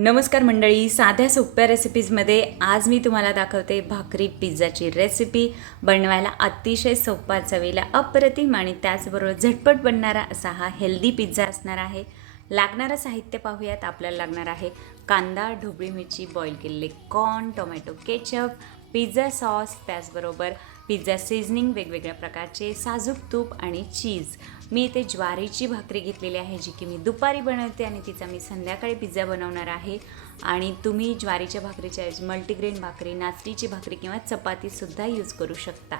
नमस्कार मंडळी, साध्या सोप्या रेसिपीजमध्ये आज मी तुम्हाला दाखवते भाकरी पिझ्झाची रेसिपी। बनवायला अतिशय सोपा, चवीला अप्रतिम आणि त्याचबरोबर झटपट बनणारा असा हा हेल्दी पिझ्झा असणार आहे। लागणारं साहित्य पाहूयात। आपल्याला लागणार आहे कांदा, ढोबळी मिरची, बॉईल केलेले corn, tomato ketchup, pizza sauce, त्याचबरोबर पिझ्झा सीझनिंग, वेगवेगळ्या प्रकारचे साजूक तूप आणि चीज। मी इथे ज्वारीची भाकरी घेतलेली आहे, जी की मी दुपारी बनवते आणि तिचा मी संध्याकाळी पिझ्झा बनवणार आहे। आणि तुम्ही ज्वारीच्या भाकरीच्या ऐवजी मल्टीग्रेन भाकरी, नाचणीची भाकरी किंवा चपातीसुद्धा यूज करू शकता।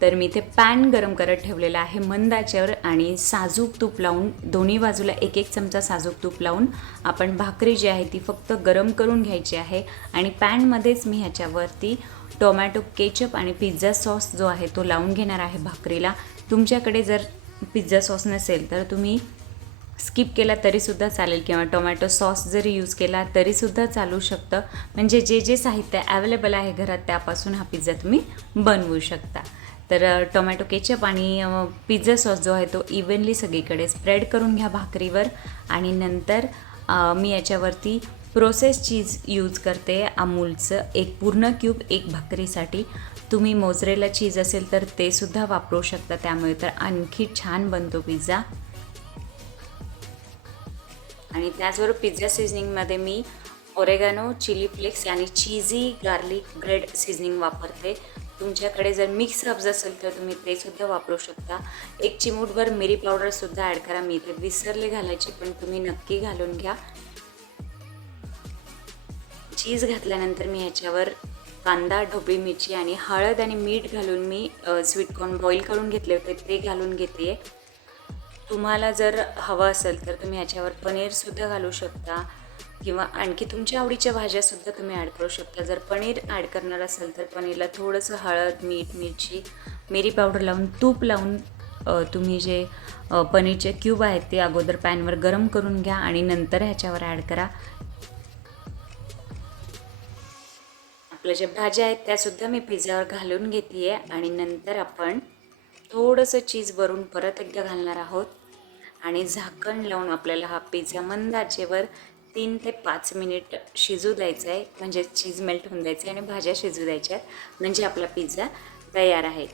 तर मी इथे पॅन गरम करत ठेवलेला आहे मंद आचेवर आणि साजूक तूप लावून दोन्ही बाजूला एक एक चमचा साजूक तूप लावून आपण भाकरी जी आहे ती फक्त गरम करून घ्यायची आहे। आणि पॅनमध्येच मी ह्याच्यावरती टोमॅटो केचप आणि पिझ्झा सॉस जो आहे तो लावून घेणार आहे भाकरीला। तुमच्याकडे जर पिझ्झा सॉस नसेल तर तुम्ही स्किप केला तरीसुद्धा चालेल किंवा टोमॅटो सॉस जरी यूज केला तरीसुद्धा चालू शकतं। म्हणजे जे जे साहित्य अवेलेबल आहे घरात त्यापासून हा पिझ्झा तुम्ही बनवू शकता। तर टोमॅटो केचप आणि पिझ्झा सॉस जो आहे तो इव्हनली सगळीकडे स्प्रेड करून घ्या भाकरीवर। आणि नंतर मी याच्यावरती प्रोसेस चीज यूज करते, अमूलचं एक पूर्ण क्यूब एक भाकरीसाठी। तुम्ही मोझरेला चीज असेल तर ते सुद्धा वापरू शकता, त्यामुळे तर आणखी छान बनतो पिझ्झा। आणि त्याचबरोबर पिझ्झा सीझनिंगमध्ये मी ओरेगानो, चिली फ्लेक्स आणि चीझी गार्लिक ब्रेड सीझनिंग वापरते। तुमच्याकडे जर मिक्स हर्ब्स असेल तर तुम्ही ते सुद्धा वापरू शकता। एक चिमूटभर मिरी पावडरसुद्धा ॲड करा, मी ते विसरले घालायची, पण तुम्ही नक्की घालून घ्या। चीज घातल्यानंतर मी ह्याच्यावर कांदा, ढोबळी मिरची आणि हळद आणि मीठ घालून मी स्वीट कॉर्न बॉईल करून घेतले होते ते घालून घेते। तुम्हाला जर हवं असेल तर तुम्ही ह्याच्यावर पनीरसुद्धा घालू शकता किंवा आणखी तुमच्या आवडीच्या भाज्यासुद्धा तुम्ही ॲड करू शकता। जर पनीर ॲड करणार असेल तर पनीरला थोडंसं हळद, मीठ, मिरची, मिरी पावडर लावून तूप लावून तुम्ही जे पनीरचे क्यूब आहेत ते अगोदर पॅनवर गरम करून घ्या आणि नंतर ह्याच्यावर ॲड करा। आपल्या ज्या भाज्या आहेत त्यासुद्धा मी पिझ्झावर घालून घेते आहे आणि नंतर आपण थोडंसं चीज वरून परत एकदा घालणार आहोत आणि झाकण लावून आपल्याला हा पिझ्झा मंद आचेवर 3 ते 5 मिनिट शिजू द्यायचा आहे। म्हणजे चीज मेल्ट होऊन द्यायचं आहे आणि भाज्या शिजू द्यायच्या आहेत, म्हणजे आपला पिझ्झा तयार आहे।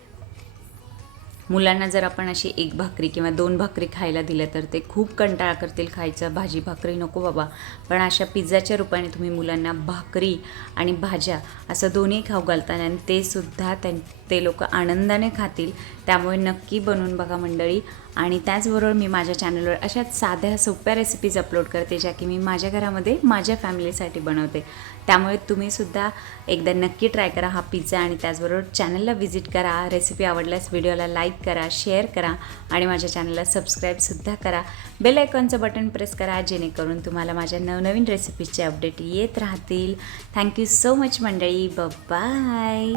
मुलांना जर आपण अशी एक भाकरी किंवा 2 भाकरी खायला दिल्या तर ते खूप कंटाळा करतील खायचं, भाजी भाकरी नको बाबा। पण अशा पिझ्झाच्या रूपाने तुम्ही मुलांना भाकरी आणि भाज्या असं दोन्ही खाऊ घालता आणि ते सुद्धा ते लोक आनंदाने खातील। त्यामुळे नक्की बनवून बघा मंडळी। आणि त्याचबरोबर मी माझ्या चॅनलवर अशाच साध्या सोप्या रेसिपीज अपलोड करते, ज्या की मी माझ्या घरामध्ये माझ्या फॅमिलीसाठी बनवते। त्यामुळे तुम्हीसुद्धा एकदा नक्की ट्राय करा हा पिझ्झा आणि त्याचबरोबर चॅनलला व्हिजिट करा। रेसिपी आवडल्यास व्हिडिओला लाईक करा, शेअर करा आणि माझ्या चॅनलला सबस्क्राईबसुद्धा करा। बेल आयकॉनचं बटन प्रेस करा, जेणेकरून तुम्हाला माझ्या नवनवीन रेसिपीजचे अपडेट येत राहतील। थँक्यू सो मच मंडळी, बाय।